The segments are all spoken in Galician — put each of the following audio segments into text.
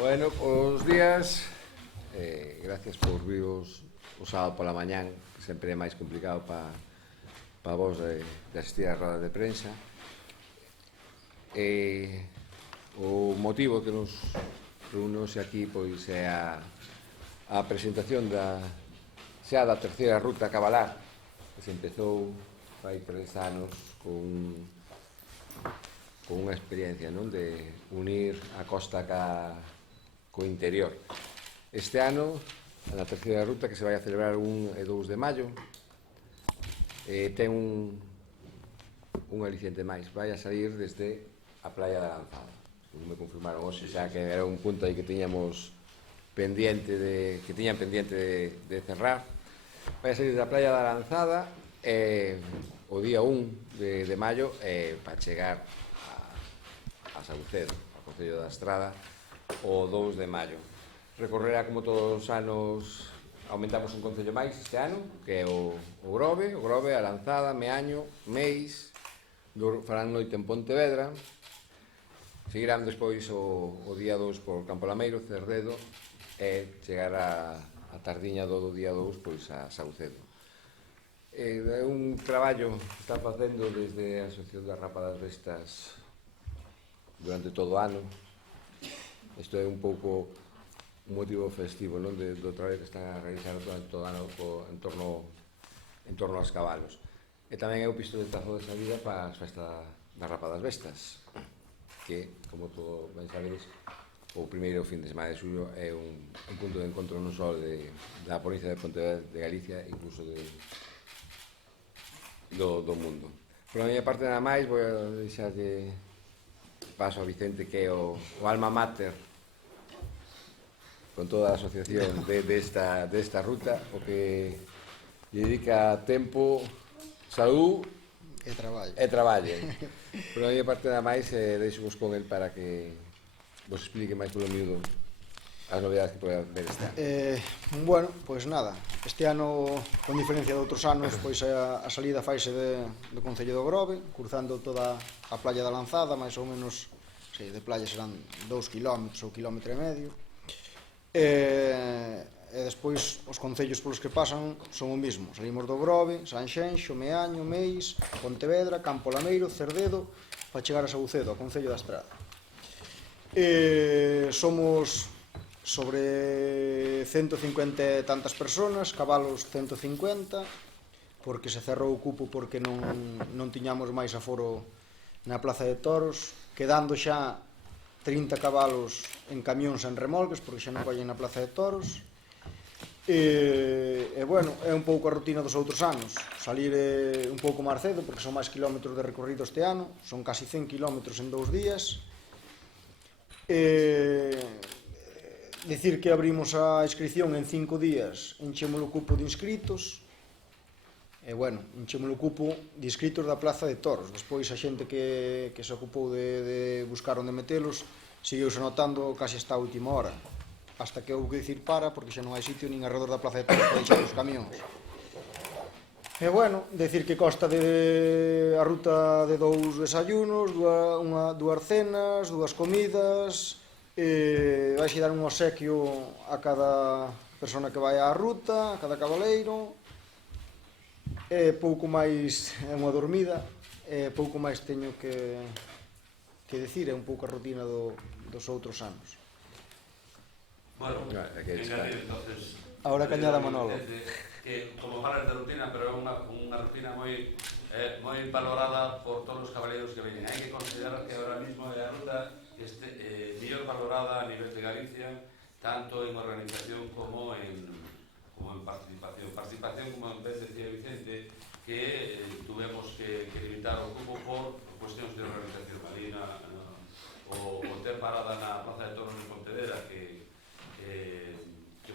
Bueno, os días, gracias por viros o sábado pola mañán, que sempre é máis complicado para vos de asistir a rodas de prensa. O motivo que nos reunimos aquí pois é a presentación xa da terceira ruta a cabalar, que se empezou fai 3 anos con unha experiencia, non, de unir a costa co interior. Este ano, na terceira ruta, que se vai a celebrar 1 e 2 de maio, ten un aliciente máis. Vai a salir desde a Playa da Lanzada. Me confirmaron hoxe xa que era un punto aí que tiñamos pendiente de cerrar. Vai a salir da Playa da Lanzada o día 1 de maio para chegar a Saucedo, ao Concello da Estrada, o 2 de maio. Recorrerá, como todos os anos, aumentamos un concello máis este ano, que é o Grove, a Lanzada, Meaño, Meis, farán noite en Pontevedra, seguirán despois o día 2 por Campo Lameiro, Cerdedo, e chegará a tardiña do día 2 pois a Saucedo. É un traballo que están facendo desde a Asociación da Rapa das Bestas durante todo o ano. Isto é un pouco un motivo festivo, non, do traballo que están a realizar durante todo o ano en torno aos cabalos. E tamén é o pistoletazo de salida para a festa da Rapa das Bestas, que, como todo ben sabedes, o primeiro fin de semana de xullo é un punto de encontro non só da provincia de Pontevedra, de Galicia, incluso do mundo. Por a miña parte nada máis, vou a deixarlle paso a Vicente, que é o alma mater con toda a asociación desta ruta, o que lle dedica tempo, salud e traballo. Por a miña parte nada máis, deixo-vos con el para que vos explique máis polo miúdo as novidades que pode haber este ano. Bueno, pois nada, este ano, con diferencia de outros anos, pois a salida faise do Concello do Grove, cruzando toda a Playa da Lanzada, máis ou menos, de playa serán 2 km ou 1,5 km. E despois os concellos polos que pasan son o mesmo. Salimos do Grove, Sanxenxo, Meaño, Meis, Pontevedra, Campo Lameiro, Cerdedo, para chegar a Saucedo, ao Concello da Estrada. Somos sobre 150 e tantas personas, cabalos 150, porque se cerrou o cupo porque non tiñamos máis aforo na Plaza de Toros, quedando xa 30 cabalos en camións en remolques, porque xa non collen na Plaza de Toros. E bueno, é un pouco a rutina dos outros anos, salir un pouco máis cedo, porque son máis kilómetros de recorrido este ano, son casi 100 kilómetros en 2 días. Dicir que abrimos a inscripción en 5 días, enchemos o cupo de inscritos, e bueno, enchemos o cupo de inscritos da Plaza de Toros. Despois a xente que se ocupou de buscar onde metelos seguiu-se anotando casi hasta a última hora, hasta que houve que dicir porque xa non hai sitio nin alrededor da Plaza de Toros para deixar os camións. E bueno, decir que consta de a ruta de 2 desayunos, 2 cenas, 2 comidas, vai xe dar un obsequio a cada persona que vai á ruta, a cada cabaleiro, e pouco máis, é unha dormida, e pouco máis teño que decir, é un pouco a rutina dos outros anos. Bueno, engadir entonces ahora cañada Manolo, que como falas de rutina, pero é unha rutina moi valorada por todos os cabaleiros que veñen. Hai que considerar que ahora mismo é a ruta mellor valorada a nivel de Galicia, tanto en organización como en participación, como ben decía Vicente, que tuvemos que limitar o cupo por cuestións de organización. Ali o ter parada na Plaza de Toros de Pontevedra, que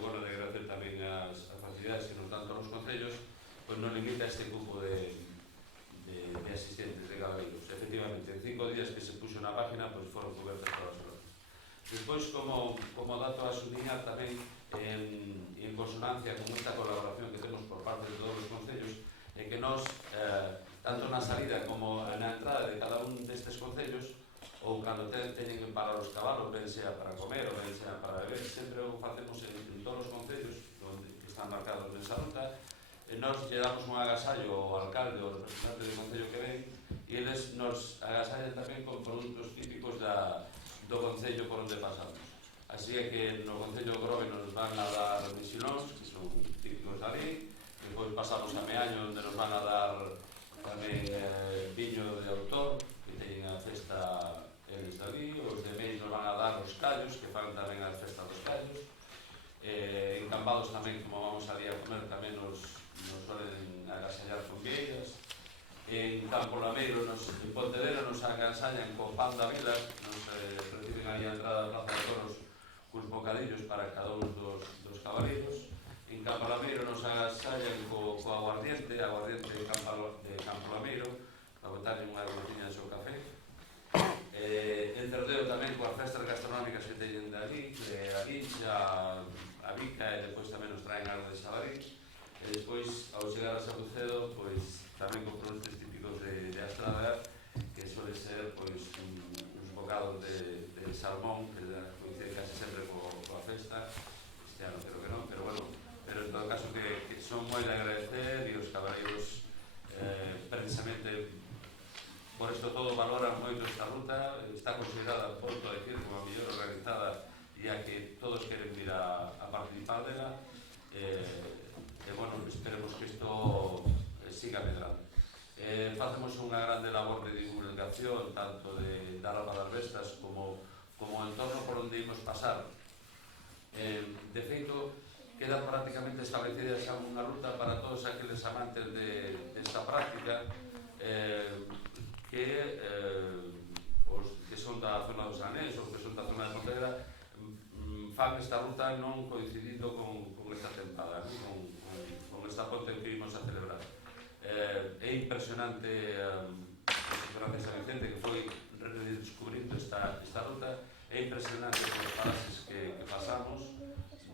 bueno, de agradecer tamén as facilidades que nos dan todos os concellos, pois non limita este cupo de asistentes, de cabaleiros. Efectivamente, en 5 días que se puxo na página, pois foron cobertas todas as horas. Despois, como dato a subliñar tamén, en consonancia con esta colaboración que temos por parte de todos os concellos, é que nos, tanto na salida como na entrada de cada un destes concellos, ou cando teñen que parar os cabalos, ben sea para comer ou ben sea sempre o facemos en todos os concellos que están marcados nesa ruta, e nos lle damos un agasallo ao alcalde ou ao representante do concello que ven, e eles nos agasallan tamén con produtos típicos do concello por onde pasamos. Así é que no concello de Grove nos van a dar mexilóns, que son típicos dali, depois pasamos a Meaño, onde nos van a dar tamén viño de autor, que teñen a festa eles dali, os de Meis nos van a dar os callos, que fan tamén a festa dos callos, en Cambados tamén, como vamos ali a comer, tamén nos suelen agasallar con vieiras, en Campo Lameiro, en Pontevedra nos agasallan con pan da vila, nos reciben ali a entrada da Plaza de Toros cos bocadillos para cada un dos cabaleiros. En Campo Lameiro nos agasallan co aguardiente de Campo Lameiro, para botarle unha gotiña do seu café. En Cerdeo tamén coas festas gastronómicas que teñen de ali, a Linxa, a Vica, e depois tamén nos traen algo de Xabarín. E despois, ao chegar a Sabucedo, pois tamén con produtos típicos de Astrada, que suele ser pois uns bocados de salmón, que coincide casi sempre coa festa. Este ano creo que non, pero bueno, pero en todo caso que son moi de agradecer, e os cabaleiros precisamente por isto todo valoran moito esta ruta, está considerada, volto a decir, como a mellor organizada e a que todos queren vir a participar dela, e bueno, esperemos que isto siga medrando. Facemos unha grande labor de divulgación tanto da Lapa das Vestas como o entorno por onde imos pasar. De feito, queda prácticamente establecida xa unha ruta para todos aqueles amantes desta práctica os que son da zona dos Anés ou que son da zona de Pontevedra fan esta ruta non coincidindo con esta tempada, con esta ponte que imos a celebrar. É impresionante durante San Vicente, que foi redescubrindo esta ruta, é impresionante os paraxes que pasamos,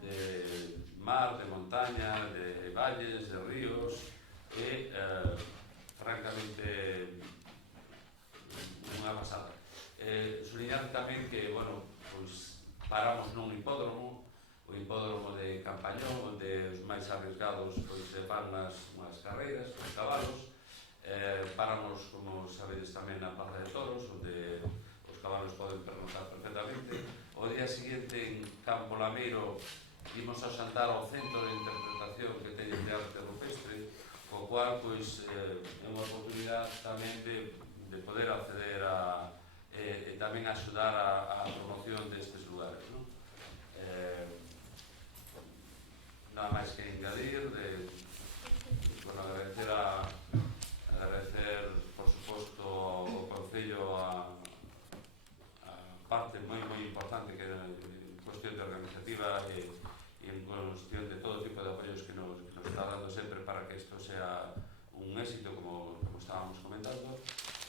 de mar, de montaña, de valles, de ríos, e francamente unha pasada. Sublinhar tamén que, bueno, pois paramos nun hipódromo, o hipódromo de Campañón, onde os máis arriesgados pois van unhas carreiras con cabalos. Paramos, como sabedes, tamén na Plaza de Toros, onde os cabalos poden pernoctar perfectamente. O día seguinte, en Campo Lameiro, imos a xantar ao centro de interpretación que teñen de arte rupestre, co cual, pois, é unha oportunidade tamén de poder acceder e tamén axudar a promoción destes lugares, non? Nada máis que engadir, agradecer, por suposto, ao Concello a parte moi importante que é en cuestión de organizativa e en cuestión de todo tipo de apoios que nos está dando sempre para que isto sea un éxito, como estábamos comentando.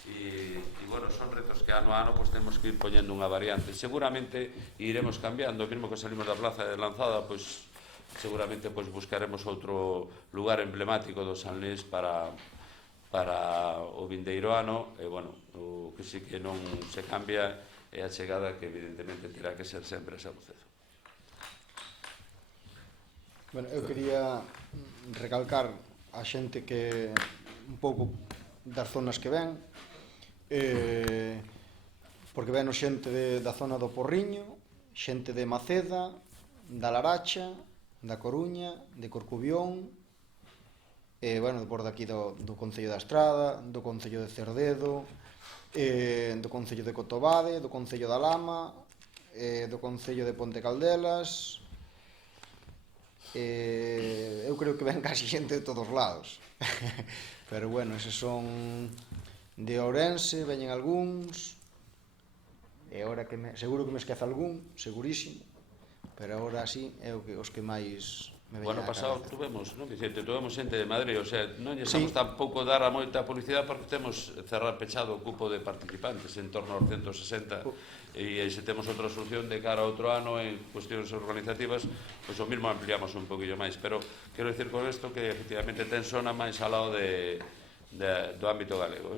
E bueno, son retos que ano a ano pues, temos que ir poñendo unha variante. Seguramente iremos cambiando, mesmo que salimos da plaza de Lanzada, pues, seguramente pues, buscaremos outro lugar emblemático do Sanlés para o vindeiro ano, e bueno, o que sí que non se cambia é a chegada que evidentemente terá que ser sempre a Sabucedo. Bueno, eu quería recalcar a xente que un pouco das zonas que ven, porque ven xente da zona do Porriño, xente de Maceda, da Laracha, da Coruña, de Corcubión, bueno, por daqui do Concello da Estrada, do Concello de Cerdedo, do Concello de Cotobade, do Concello da Lama, do Concello de Ponte Caldelas. Eu creo que ven casi xente de todos lados. Pero bueno, eses son de Ourense, veñen algúns, e agora que seguro que me esquece algún, segurísimo, pero agora sí é os que máis me veñen Bueno, á pasado cabeza. tuvemos, non, Vicente, tuvemos xente de Madrid, o sea, non lle estamos tampouco dar a moita publicidade porque temos pechado o cupo de participantes en torno aos 160 e se temos outra solución de cara a outro ano en cuestións organizativas, pois o mismo ampliamos un poquillo máis, pero quero dicir con isto que efectivamente ten zona máis ao lado do ámbito galego,